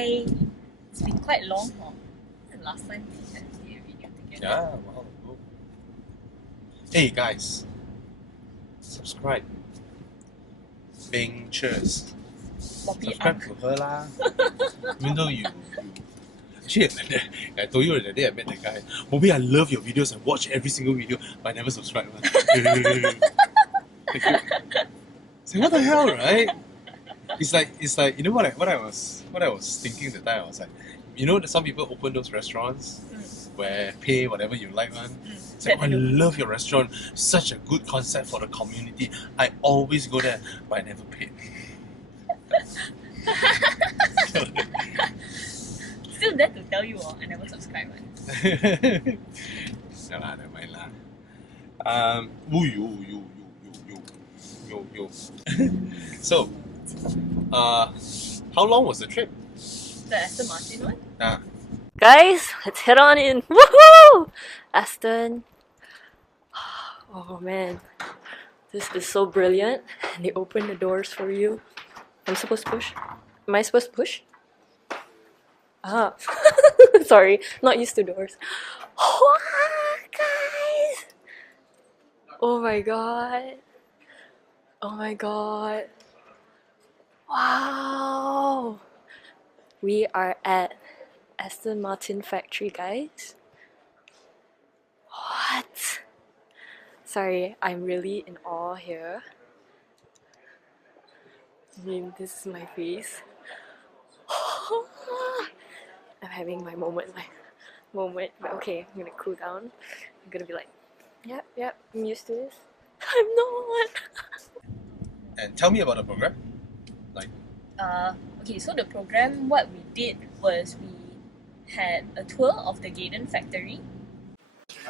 It's been quite long, huh? The last time we had a video together. Yeah, wow. Hey guys, subscribe. Bengtures. Subscribe to her lah. Even though you actually, I told you that day I met that guy. Maybe I love your videos. I watch every single video, but I never subscribe. So what the hell, right? It's like you know what I was thinking the time. I was like, you know, some people open those restaurants where pay whatever you like, man. It's like, I love your restaurant. Such a good concept for the community. I always go there, but I never paid. Still there to tell you, I never subscribe. No lah, never mind lah. Yo. So, how long was the trip? The Aston Martin one? Guys, let's head on in. Woohoo! Aston. Oh man, this is so brilliant. And they open the doors for you. I'm supposed to push? Am I supposed to push? Ah, sorry, not used to doors. Oh, guys! Oh my god. Oh my god. Wow! We are at Aston Martin factory, guys. What? Sorry, I'm really in awe here. I mean, this is my face. I'm having my moment, but okay, I'm gonna cool down. I'm gonna be like, yep, I'm used to this. I'm not. And tell me about the program. Okay, so the program, what we did was we had a tour of the Gaydon factory.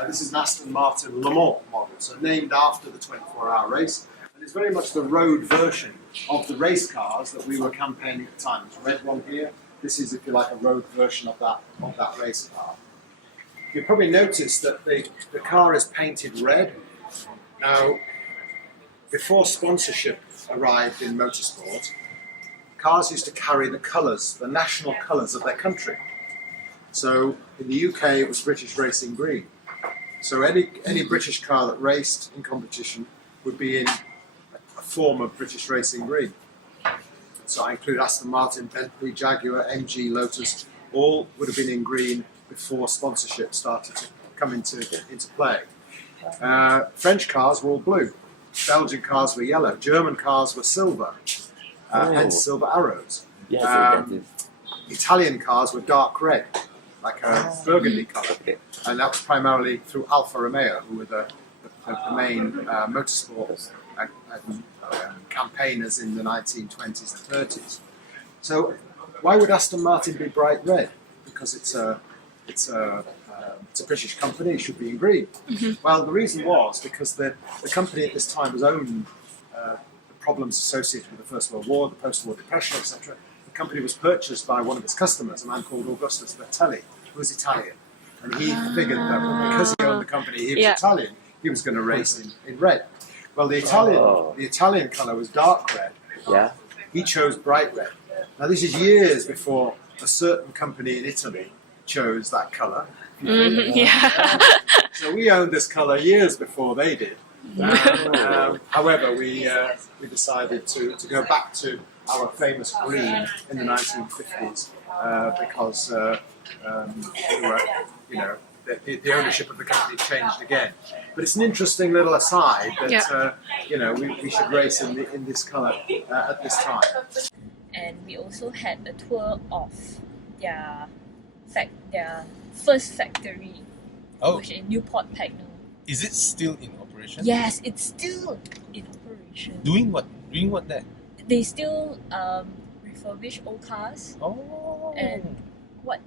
This is an Aston Martin Le Mans model, so named after the 24-hour race. And it's very much the road version of the race cars that we were campaigning at the time. There's a red one here. This is, if you like, a road version of that race car. You'll probably notice that the car is painted red. Now, before sponsorship arrived in motorsport, cars used to carry the colours, the national colours of their country. So in the UK it was British Racing Green. So any British car that raced in competition would be in a form of British Racing Green. So I include Aston Martin, Bentley, Jaguar, MG, Lotus, all would have been in green before sponsorship started to come into play. French cars were all blue, Belgian cars were yellow, German cars were silver, hence silver arrows. Italian cars were dark red, like a burgundy colour, and that was primarily through Alfa Romeo, who were the main motorsport campaigners in the 1920s and 30s. So why would Aston Martin be bright red? Because it's a British company, it should be in green. Well, the reason was because the company at this time was owned the problems associated with the First World War, the post-war depression, etc. The company was purchased by one of its customers, a man called Augustus Bertelli, who was Italian. And he figured that because he owned the company, he was Italian, he was going to race in red. Well, the Italian colour was dark red. Yeah. He chose bright red. Now, this is years before a certain company in Italy chose that colour. So we owned this colour years before they did. However, we decided to go back to our famous green in the 1950s because the ownership of the company changed again. But it's an interesting little aside that we should race in this colour at this time. And we also had a tour of their first factory, which is in Newport Pagnell. Is it still in operation? Yes, it's still in operation. Doing what? Doing what there? They still refurbish old cars. Oh. And what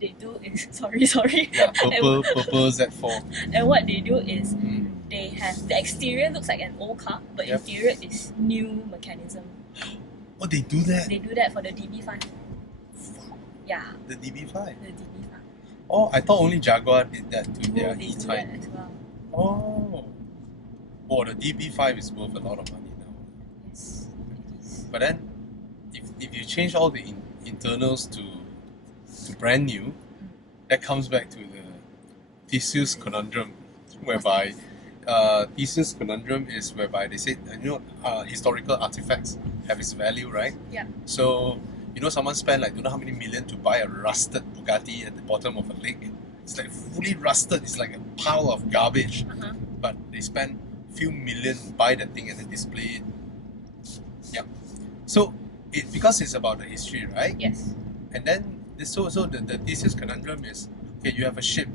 they do is sorry. Yeah, purple Z4. And what they do is they have the exterior looks like an old car, but interior is new mechanism. Oh, they do that? They do that for the DB5. Yeah. The DB5? The DB5. Oh, I thought only Jaguar did that to their they do E-Type. that as well. Oh, the DB5 is worth a lot of money now. Yes, it is. But then, if you change all the internals to brand new, that comes back to the Theseus Conundrum, whereby Theseus Conundrum is whereby they said, historical artifacts have its value, right? Yeah. So, someone spent like don't know how many million to buy a rusted Bugatti at the bottom of a lake. It's like fully rusted, it's like a pile of garbage. Uh-huh. But they spent few million to buy that thing and then display it. Yeah. So, because it's about the history, right? Yes. And then, the Theseus Conundrum is, okay, you have a ship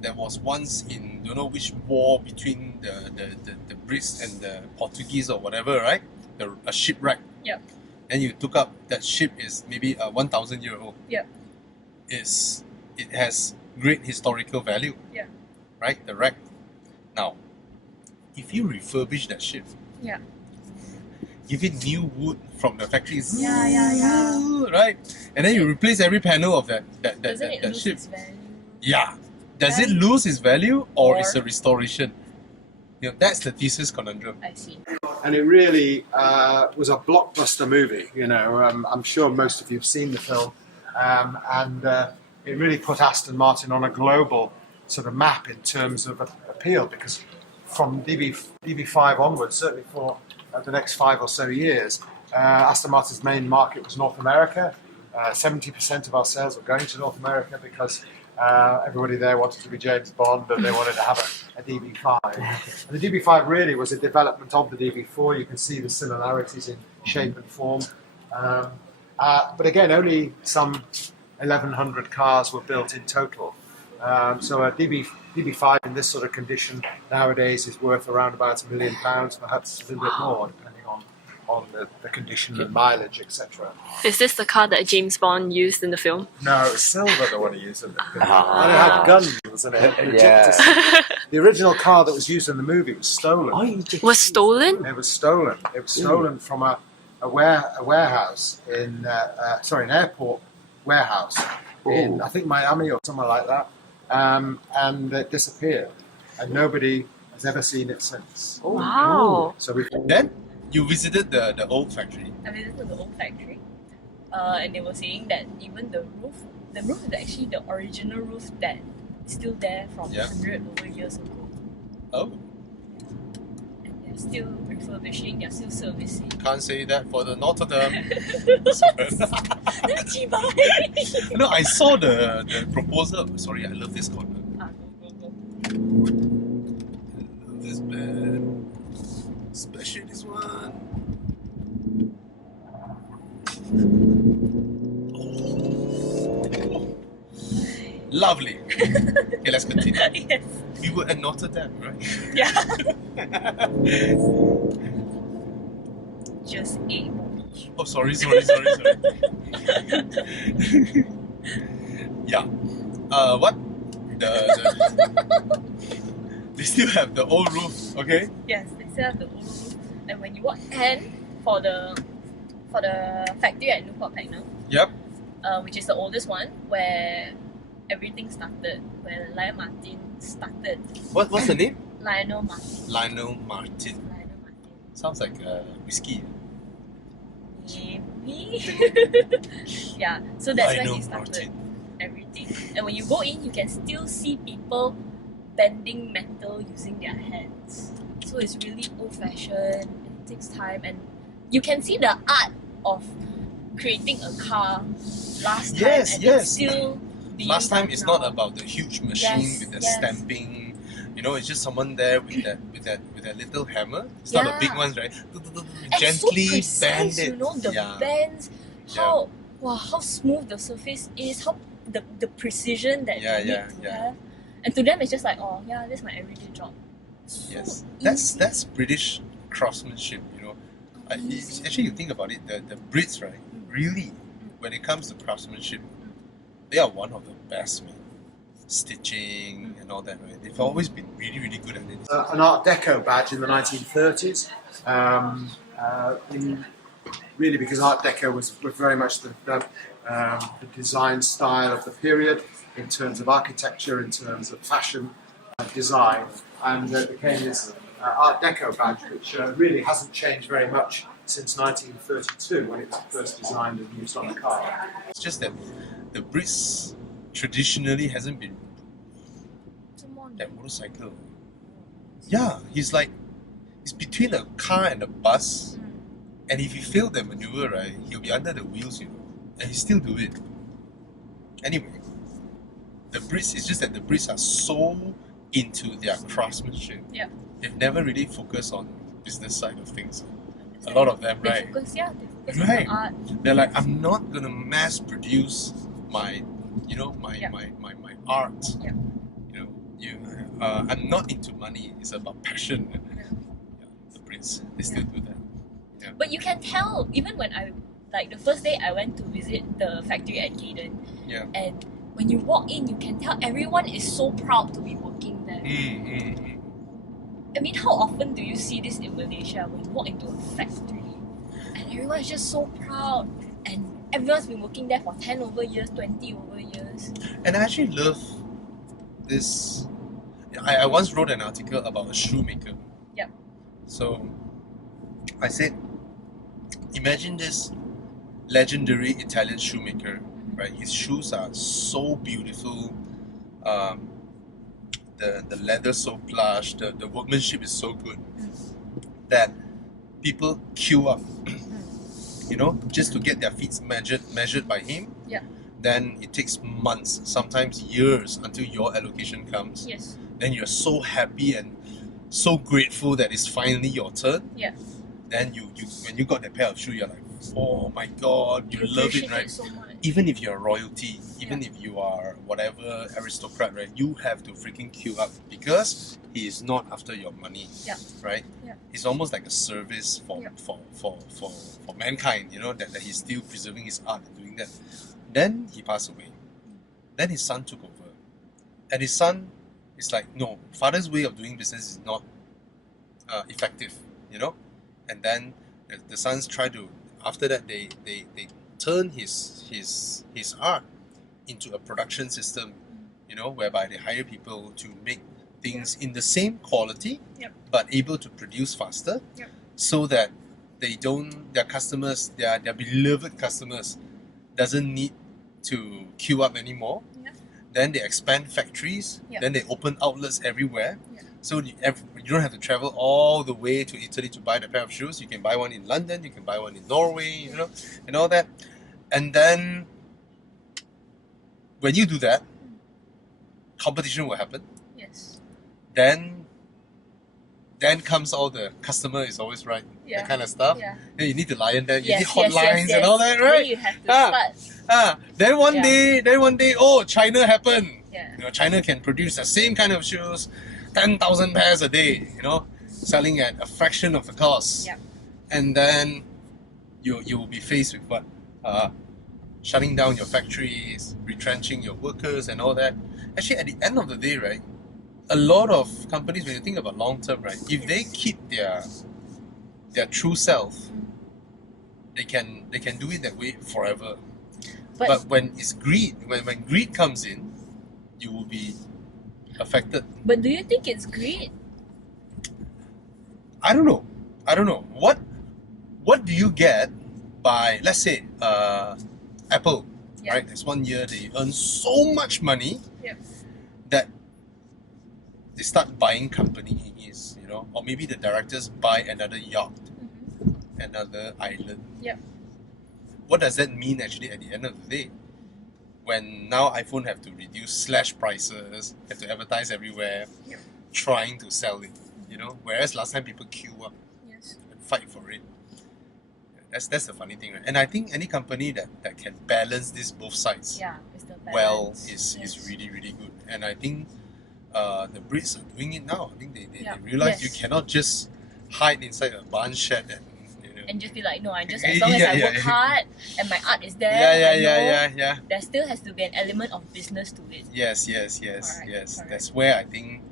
that was once in don't know which war between the Brits and the Portuguese or whatever, right? A shipwreck. Yep. And you took up that ship is maybe 1,000-year old. Yep. It has great historical value. Yeah. Right? The wreck. Now, if you refurbish that ship, Yeah. give it new wood from the factories. Yeah. Right? And then you replace every panel of that Doesn't it lose ship. its value? Yeah. Does it lose its value or it's a restoration? That's the Theseus Conundrum. I see. And it really was a blockbuster movie. I'm sure most of you have seen the film, and it really put Aston Martin on a global sort of map in terms of appeal, because from DB5 onwards, certainly for the next 5 or so years, Aston Martin's main market was North America. 70% of our sales were going to North America because everybody there wanted to be James Bond and they wanted to have a DB5. And the DB5 really was a development of the DB4. You can see the similarities in shape and form. But again, only some 1,100 cars were built in total. So a DB5 in this sort of condition nowadays is worth around about £1 million, perhaps a little bit more, depending on the condition and mileage, etc. Is this the car that James Bond used in the film? No, it was silver the one he used in the film. And it had guns and it had projectors. Yeah. The original car that was used in the movie was stolen. Was stolen? It was stolen. It was stolen from a warehouse in, an airport warehouse in, I think, Miami or somewhere like that. And it disappeared. And nobody has ever seen it since. Wow. So we Then you visited the old factory. I visited the old factory, and they were saying that even the roof is actually the original roof that is still there from 100 over years ago. Oh, And they're still refurbishing, they're still servicing. can't say that for the Notre Dame. No, I saw the proposal. Sorry, I love this corner. Go. I love this bed. Especially this one. Oh. Lovely. Okay, let's continue. Yes. We were at Notre Dame, right? Yeah. Just a moment. Oh, sorry. Yeah. What? They still have the old roof, okay? Yes, they still have the old roof. And when you walk in for the factory at Newport Pagnell, Yep. which is the oldest one, where everything started, where Lionel Martin started. What's the name? Lionel Martin. Lionel Martin. Sounds like whiskey. Maybe. Yeah, so that's where Lionel he started Martin. everything. And when you go in, you can still see people bending metal using their hands. So it's really old-fashioned, it takes time, and you can see the art of creating a car last time, Yes, and yes. it's still being Last time done it's now. not about the huge machine Yes, with the yes. stamping. It's just someone there with that little hammer. It's not the big Yeah. ones, right? And Gently so precise, bend it. the bends, how smooth the surface is, how the precision that you need to have. And to them it's just like, oh yeah, this is my everyday job. So Yes, easy. that's British craftsmanship. Actually, you think about it, the Brits, right? Really, when it comes to craftsmanship, they are one of the best, man. Stitching and all that, right? They've always been really, really good at it. an Art Deco badge in the 1930s. Really, because Art Deco was very much the design style of the period in terms of architecture, in terms of fashion design, and became this Art Deco badge, which really hasn't changed very much since 1932 when it was first designed and used on a car. It's just that the Brits traditionally hasn't been that motorcycle. Yeah, he's between a car and a bus, and if he failed the maneuver, right, he'll be under the wheels, and he still do it. Anyway, the Brits, it's just that the Brits are so into their craftsmanship. Yeah. They've never really focused on business side of things. A lot of them, right? They focus Right. on art. They're like, I'm not gonna mass produce my art. Yeah. I'm not into money. It's about passion. Yeah, the Brits, they still do that. Yeah. But you can tell, even when the first day I went to visit the factory at Gaydon, Yeah. and when you walk in, you can tell everyone is so proud to be working there. I mean, how often do you see this in Malaysia when you walk into a factory and everyone is just so proud, and everyone's been working there for 10 over years, 20 over years. And I actually love this. I once wrote an article about a shoemaker. Yep. So I said, imagine this legendary Italian shoemaker, right? His shoes are so beautiful. The leather so plush, the workmanship is so good that people queue up, just to get their feet measured by him. Yeah. Then it takes months, sometimes years, until your allocation comes. Yes. Then you're so happy and so grateful that it's finally your turn. Yeah. Then you when you got that pair of shoes, you're like, oh my god, you love it, appreciate right? so much. Even if you're royalty, even if you are whatever aristocrat, right, you have to freaking queue up because he is not after your money. Yeah. Right? Yeah. It's almost like a service for mankind, that he's still preserving his art and doing that. Then he passed away. Then his son took over. And his son is like, no, father's way of doing business is not effective, And then the sons try to, after that, they turn his art into a production system, whereby they hire people to make things in the same quality, but able to produce faster, so that their customers, their beloved customers, doesn't need to queue up anymore. Then they expand factories. Then they open outlets everywhere. So you don't have to travel all the way to Italy to buy the pair of shoes. You can buy one in London, you can buy one in Norway, and all that. And then when you do that, competition will happen. Yes. Then comes all the customer is always right, that kind of stuff. Yeah. Then you need to lion them, you Yes, need hotlines yes. and all that, right? Then you have to start. Then one day, oh, China happened. Yeah. China can produce the same kind of shoes, 10,000 pairs a day, selling at a fraction of the cost. Yeah. And then you will be faced with what? Shutting down your factories, retrenching your workers and all that. Actually, at the end of the day, right, a lot of companies, when you think about long term, right, if they keep their true self, they can do it that way forever. But when it's greed, when greed comes in, you will be affected. But do you think it's greed? I don't know. What do you get by, let's say, Apple, right? There's one year they earn so much money that they start buying companies, or maybe the directors buy another yacht, another island. What does that mean actually at the end of the day? When now iPhone have to reduce slash prices, have to advertise everywhere, trying to sell it, whereas last time people queue up and fight for it. That's the funny thing, right? And I think any company that can balance this both sides is really, really good. And I think the Brits are doing it now. I think they realize you cannot just hide inside a barn shed and just be like, no, I just, as long as I work hard and my art is there, there still has to be an element of business to it. Yes. Correct. That's where I think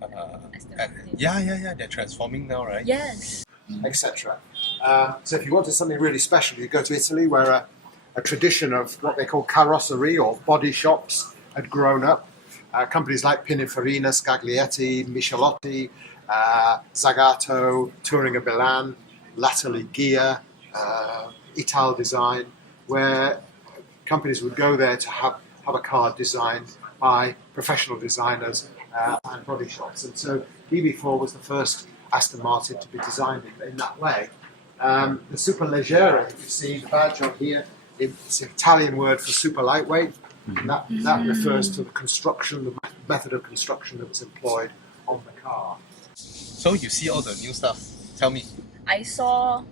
they're transforming now, right? Yes. Etc. So if you wanted something really special, you go to Italy, where a tradition of what they call carrosserie or body shops had grown up. Companies like Pininfarina, Scaglietti, Michelotti, Zagato, Touring of Milan, latterly gear, Ital design, where companies would go there to have a car designed by professional designers and body shops. And so DB4 was the first Aston Martin to be designed in that way. The Superleggera that you see, the badge on here, it's an Italian word for super lightweight. And that refers to the construction, the method of construction that was employed on the car. So you see all the new stuff. Tell me. I saw,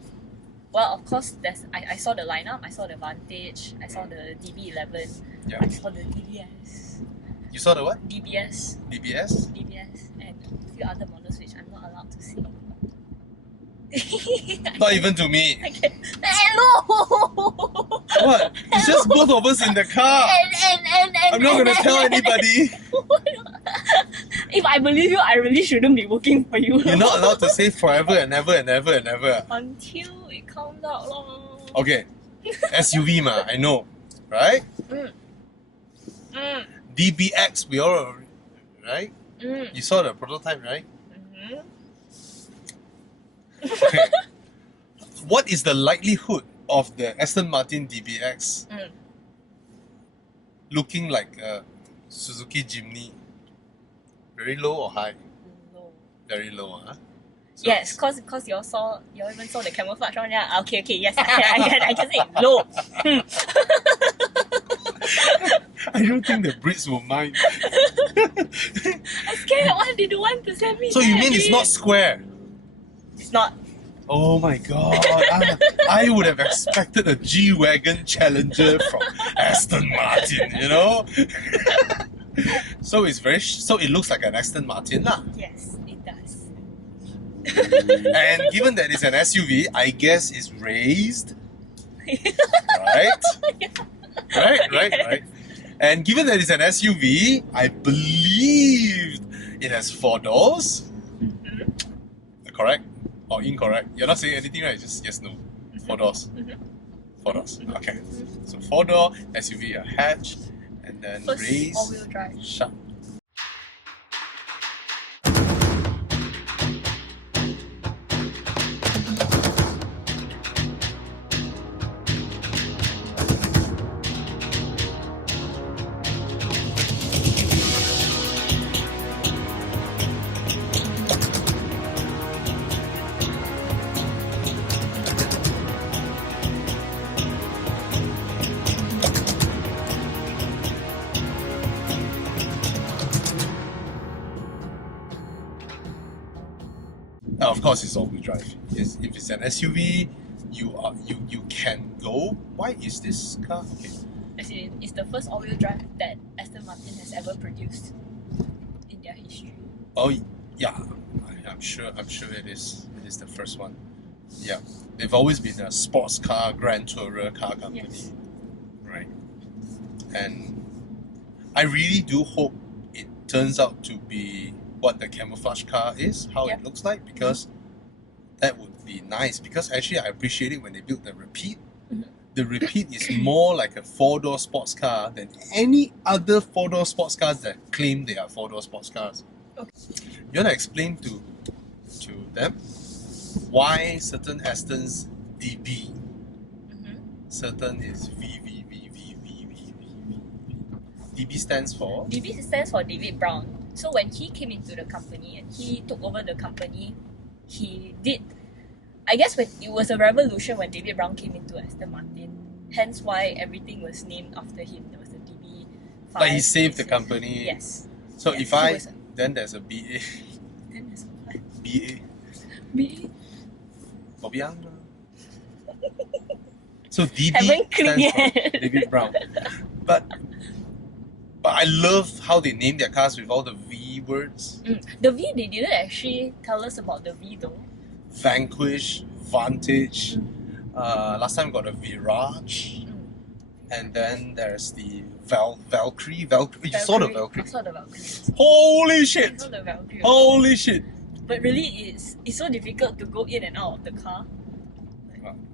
well, of course, I saw the lineup. I saw the Vantage. I saw the DB11. Yeah. I saw the DBS. You saw the what? DBS. DBS? DBS, and a few other models which I'm not allowed to see. Not even to me. Hello! What? It's just both of us in the car. I'm not gonna tell anybody. If I believe you, I really shouldn't be working for you. You're not allowed to say forever and ever and ever and ever. Until it comes out long. Okay. SUV ma, I know. Right? DBX, we all, right? You saw the prototype, right? Okay. What is the likelihood of the Aston Martin DBX looking like a Suzuki Jimny? Very low or high? Low. Very low, huh? So Yes, cause you even saw the camouflage on. Yeah, okay, yes, I can say low. I don't think the Brits will mind. I'm scared. Why they don't want to send me? So you there mean it's again? not square? It's not. Oh my god! I would have expected a G-Wagon Challenger from Aston Martin, you know. So it's so it looks like an Aston Martin lah. Yes, it does. And given that it's an SUV, I guess it's raised, right? Right. And given that it's an SUV, I believe it has 4 doors. Correct or incorrect? You're not saying anything, right? Just yes, no. 4 doors. 4 doors. Okay. So 4-door SUV, a hatch, and then First raised, all-wheel drive. shut. Now, of course, it's all-wheel drive. If it's an SUV, you can go. Why is this car? Okay. As in, it's the first all-wheel drive that Aston Martin has ever produced in their history. Oh yeah, I'm sure it is. It is the first one. Yeah, they've always been a sports car, grand tourer car company, Yes. right? And I really do hope it turns out to be what the camouflage car is, how Yep. it looks like, because that would be nice. Because actually, I appreciate it when they built the Repeat. The Repeat is more like a 4-door sports car than any other 4-door sports cars that claim they are 4-door sports cars. Okay. You want to explain to them why certain Astons DB, certain is V. DB stands for? DB stands for David Brown. So when he came into the company and he took over the company, he did. I guess when it was a revolution when David Brown came into Aston Martin. Hence why everything was named after him. There was a DB5. Like he saved the DB6. company. Yes. So Yes, if he I was then there's a BA. Then there's what? BA. B. Bobiang. So DB Haven't clicked stands yet. for David Brown. But I love how they name their cars with all the V words. The V, they didn't actually tell us about the V though. Vanquish, Vantage. Last time got a Virage. And then there's the Valkyrie. You saw the Valkyrie? I saw the Valkyrie. Holy I shit! saw the Valkyrie. Holy shit! But really, it's so difficult to go in and out of the car.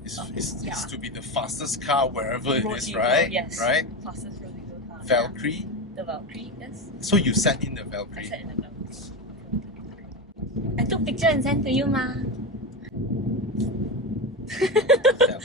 It's to be the fastest car wherever it Road is, you go, right? yes. Right? Fastest road you go car. Valkyrie. The Valkyrie, yes. So you sat in the I Valkyrie. sat in the Valkyrie. I took picture and sent to you, ma. Yeah.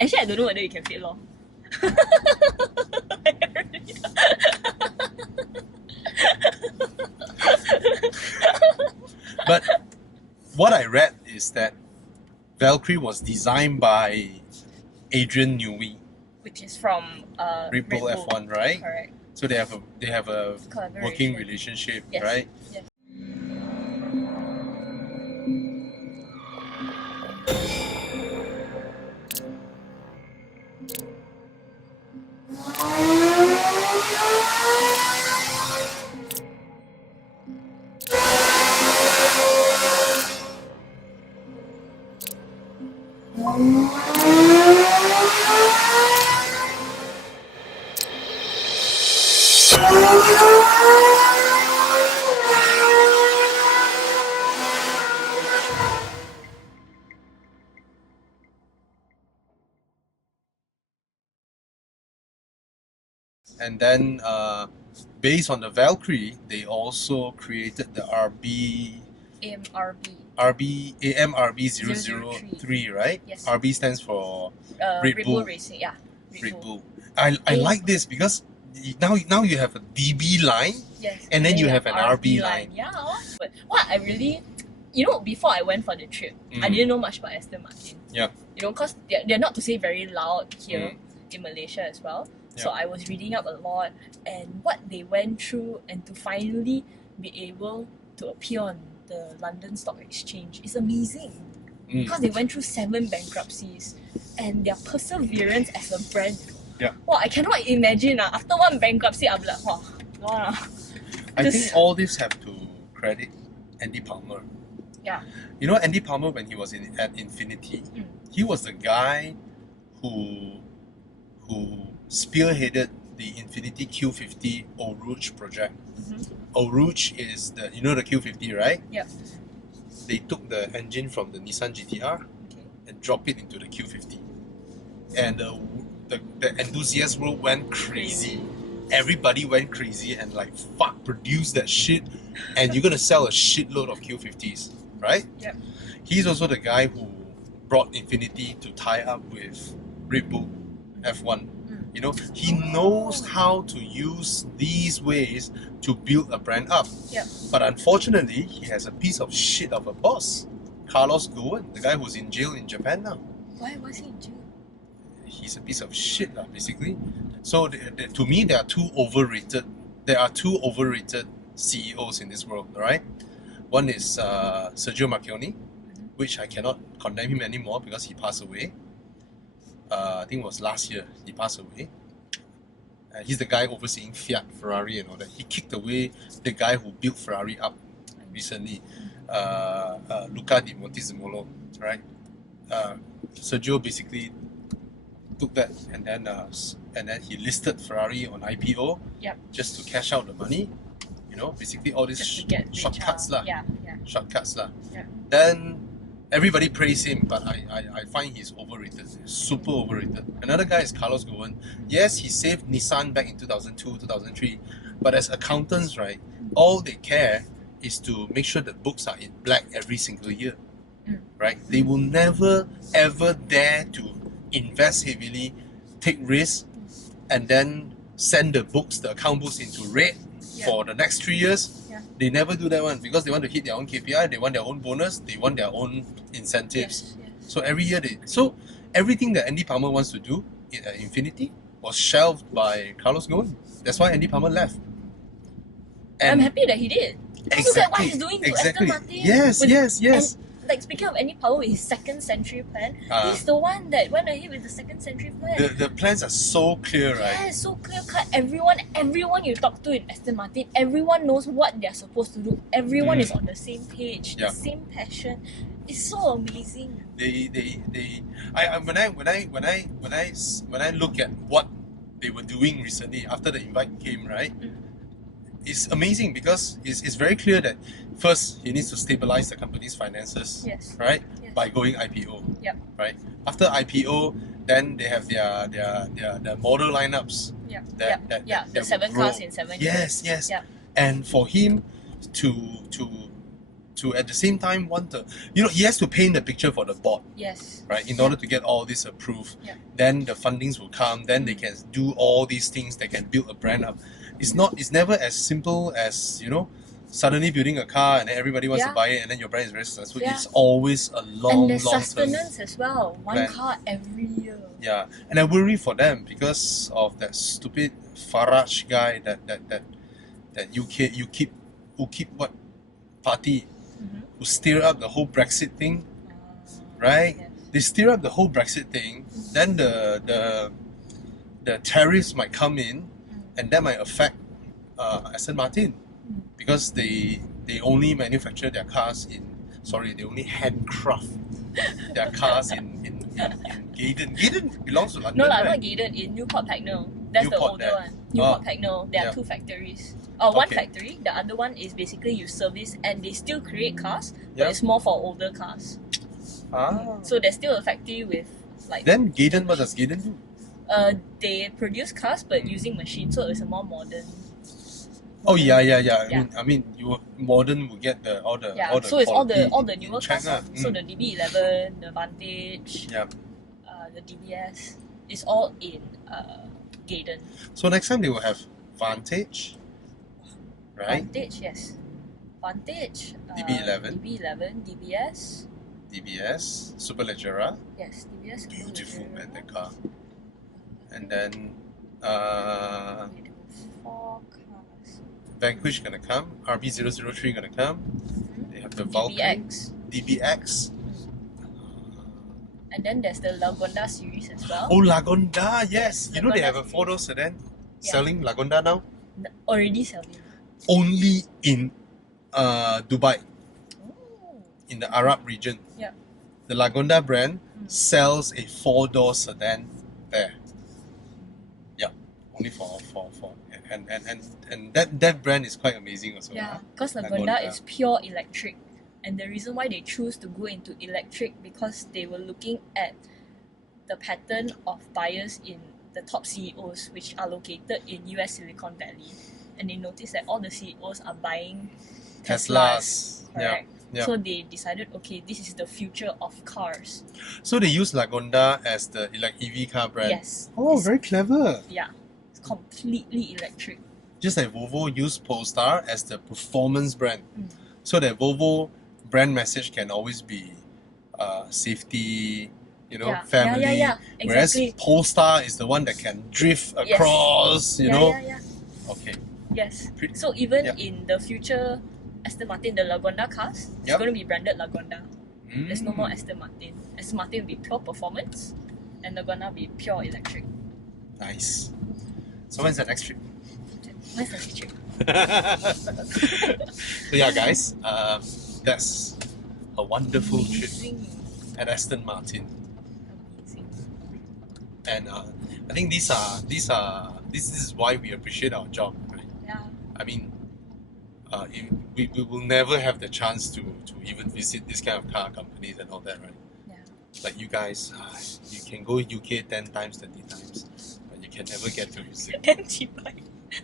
Actually, I don't know whether you can fit long. But what I read is that Valkyrie was designed by Adrian Newey, Which is from Red Bull F1, right? Correct. So they have a Collaboration. working relationship, Yes. right? Yes. And then based on the Valkyrie, they also created the AMRB. AMRB 003, right? Yes. RB stands for Red Red Bull Bull. Racing, yeah. Red Bull. I like this because now you have a DB line, Yes. and then you have an RB line. Yeah. But what I really, before I went for the trip, I didn't know much about Aston Martin. Yeah. Because they're not to say very loud here in Malaysia as well. So Yeah. I was reading up a lot and what they went through and to finally be able to appear on the London Stock Exchange is amazing. Because they went through 7 bankruptcies and their perseverance as a brand. Yeah. Wow, I cannot imagine. After one bankruptcy, I'll be like, wow, wow. I think all this have to credit Andy Palmer. Yeah. You know Andy Palmer when he was at Infinity, he was the guy who spearheaded the Infinity Q50 Eau Rouge project. Eau Rouge is the the Q50, right? Yeah. They took the engine from the Nissan GTR and dropped it into the Q50, and the enthusiast world went crazy. Everybody went crazy and like fuck, produce that shit, and you're gonna sell a shitload of Q50s, right? Yep. He's also the guy who brought Infinity to tie up with Red Bull F1. He knows how to use these ways to build a brand up. Yep. But unfortunately, he has a piece of shit of a boss, Carlos Ghosn, the guy who's in jail in Japan now. Why was he in jail? He's a piece of shit, basically. So to me, there are two overrated CEOs in this world, right? One is Sergio Marchionne, which I cannot condemn him anymore because he passed away. I think it was last year he passed away. He's the guy overseeing Fiat, Ferrari and all that. He kicked away the guy who built Ferrari up recently, Luca Di Montezemolo, right? Sergio basically took that and then he listed Ferrari on IPO just to cash out the money. Basically all these Just to get rich, shortcuts lah. Yeah. Shortcuts lah. Yeah. Then Everybody praise him, but I find he's overrated. Super overrated. Another guy is Carlos Ghosn. Yes, he saved Nissan back in 2002, 2003. But as accountants, right, all they care is to make sure the books are in black every single year. Right? They will never ever dare to invest heavily, take risks, and then send the books, the account books into red for the next 3 years. They never do that one because they want to hit their own KPI, they want their own bonus, they want their own incentives. So every year so everything that Andy Palmer wants to do at Infinity was shelved by Carlos Ghosn. That's why Andy Palmer left. And I'm happy that he did. Look at what he's doing to Aston Martin. Yes. Like speaking of Andy Powell with his second century plan, he's the one that went ahead with the second century plan. The plans are so clear, right? Yeah, so clear cut. Everyone you talk to in Aston Martin, everyone knows what they're supposed to do. Everyone is on the same page, the same passion. It's so amazing. When I look at what they were doing recently after the invite came, right? It's amazing because it's very clear that first he needs to stabilize the company's finances, right? By going IPO. Right? After IPO, then they have their model lineups. The 7 cars in 7 years. Yes. And for him to at the same time want to, he has to paint the picture for the board. Right? In order to get all this approved. Then the fundings will come, then they can do all these things, they can build a brand up. It's never as simple as, suddenly building a car and then everybody wants to buy it and then your brand is very successful. It's always a long there's term sustenance as well. One plan. car every year. Yeah. And I worry for them because of that stupid Farage guy that UKIP what party who stir up the whole Brexit thing. Right? They stir up the whole Brexit thing, then the tariffs might come in and that might affect Aston Martin because they only manufacture their cars they only handcraft their cars in Gaydon. Gaydon belongs to London, right? Not Gaydon, in Newport Pagnell. That's the older one. Newport Pagnell. There are 2 factories. One factory, the other one is basically you service and they still create cars, but it's more for older cars. So there's still a factory with Then Gaydon, what does Gaydon do? They produce cars but using machines, so it's a more modern. Oh yeah. I mean, you modern will get all the so it's all the newer check, cars. So the DB11, the Vantage, the DBS, it's all in Gaydon. So next time they will have Vantage, right? Vantage, yes. Vantage. DB11, DBS, Superleggera. Yes, DBS. Beautiful, man, that car. And then 4 cars. Vanquish gonna come, RB003 gonna come. They have the Valkyrie, DBX. And then there's the Lagonda series as well. Oh, Lagonda, yes. Lagonda They have a 4-door sedan selling Lagonda now. Already selling. Only in Dubai, in the Arab region. The Lagonda brand sells a 4-door sedan there. Only for and that brand is quite amazing also. Because Lagonda is pure electric, and the reason why they choose to go into electric because they were looking at the pattern of buyers in the top CEOs which are located in US Silicon Valley, and they noticed that all the CEOs are buying Teslas. Correct. So they decided, okay, this is the future of cars. So they use Lagonda as the EV car brand. Yes. Oh, very clever. Yeah. Completely electric. Just like Volvo used Polestar as the performance brand, so that Volvo brand message can always be safety, family. Exactly. Whereas Polestar is the one that can drift across, Okay. Yes. So even in the future Aston Martin, the Lagonda cars, it's going to be branded Lagonda. There's no more Aston Martin. Aston Martin will be pure performance and Lagonda will be pure electric. Nice. So when's the next trip? When's the next trip? So yeah, guys, that's a wonderful trip at Aston Martin. Amazing. And I think this is why we appreciate our job, right? Yeah. I mean, we will never have the chance to even visit this kind of car companies and all that, right? Yeah. Like you guys, you can go UK 10 times, 20 times, but you can never get to visit. Then cheap.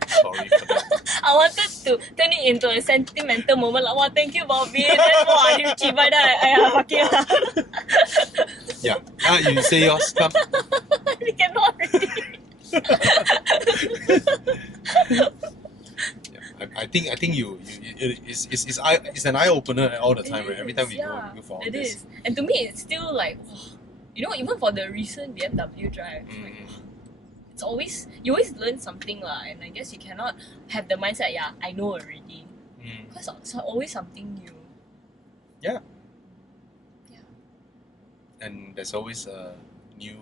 Sorry for that. I wanted to turn it into a sentimental moment. Like, wow, thank you, Bobby. Then, wow, you cheap by that. Fuck you. Yeah. You say yours, come. We cannot really. I think it's an eye opener all the time, right? Every time we go for all it this. is. And to me, it's still like, you know, even for the recent BMW drive, like, it's always, you always learn something lah, and I guess you cannot have the mindset, yeah, I know already. Because it's always something new. Yeah. And there's always a new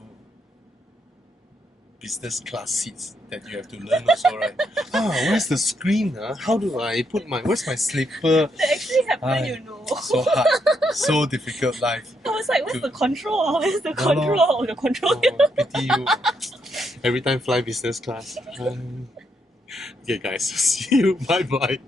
business class seats that you have to learn also, right? Where's the screen? How do I put where's my slipper? That actually happened, you know. So hard. So difficult life. I was like, where's the control? Where's the control? The control. Pity you. Every time fly business class. Okay guys, see you. Bye bye.